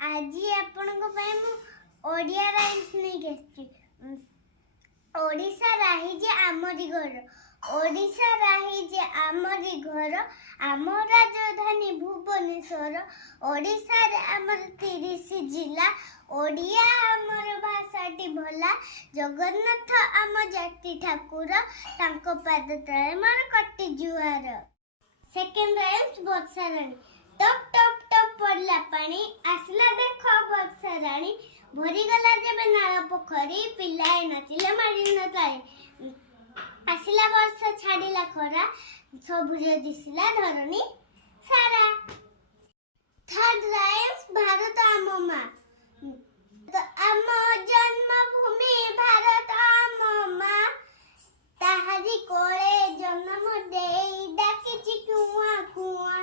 आज आपनको ପାଇଁ ମୁଁ ଓଡ଼ିଆ ରାଇମ୍ସ ନେଇକି ଆସିଛି। ଓଡ଼ିଶା ରାହି ଯେ ଆମରି ଘର, ଓଡ଼ିଶା ରାହି ଯେ ଆମରି ଘର, ଆମ ରାଜଧାନୀ ଭୁବନେଶ୍ୱର। ଓଡ଼ିଶାରେ ଆମର 30 ଜିଲ୍ଲା, ଓଡ଼ିଆ ଆମର ଭାଷାଟି ଭଲା। ଜଗନ୍ନାଥ ଆମ ଜାତି ଠାକୁର, ତାଙ୍କ ପାଦ ତଳେ ମୋର କୋଟି ଜୁହାର। ସେକେଣ୍ଡ ରାଇମ୍ସ ବର୍ଷା ରାଣୀ। ଟପ୍ ଟପ୍ ଟପ୍ ପଡ଼ିଲା ପାଣି, ଆସିଲା ଦେଖ ବର୍ଷା ରାଣୀ। ଭରିଗଲା ଯେବେ ନାଳ ପୋଖରୀ, ପିଲାଏ ନାଚିଲେ ମାଡ଼ିନ ତାଳି। ଆସିଲା ବର୍ଷା ଛାଡ଼ିଲା ଖରା, ସବୁଜ ଦିଶିଲା ଧରଣୀ ସାରା। ଥର୍ଡ ରାଇମ୍ସ ଭାରତ ଆମ ମା। ଆମ ଜନ୍ମଭୂମି ଭାରତ ଆମ ମା, ତାହାରି କୋଳେ ଜନ୍ମ ଦେଇ ଡାକିଛି କୁଆଁ କୁଆଁ।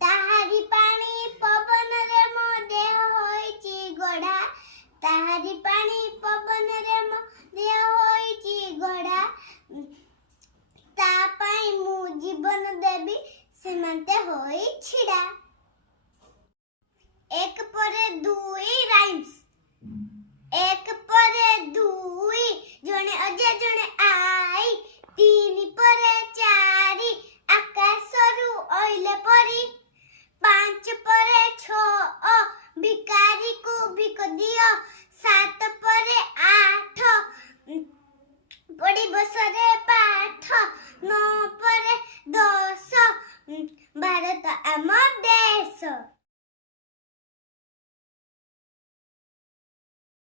ତାହାରି ପାଣି ପବନରେ ମୋ ଦେହ ହୋଇଛି ଗଢ଼ା, ତାହାରି ପାଣି ପବନରେ ମୋ ଦେହ ହୋଇଛି ଗଢ଼ା। ତା ପାଇଁ ମୁଁ ଜୀବନ ଦେବି ସୀମାନ୍ତେ ହୋଇ ଛିଡ଼ା। ଏକ ପରେ ଦୁଇ ରାଇମ୍ସ। ଏକ ପରେ ଦୁଇ, ଜଣେ ଅଜା ଜଣେ ଆଈ,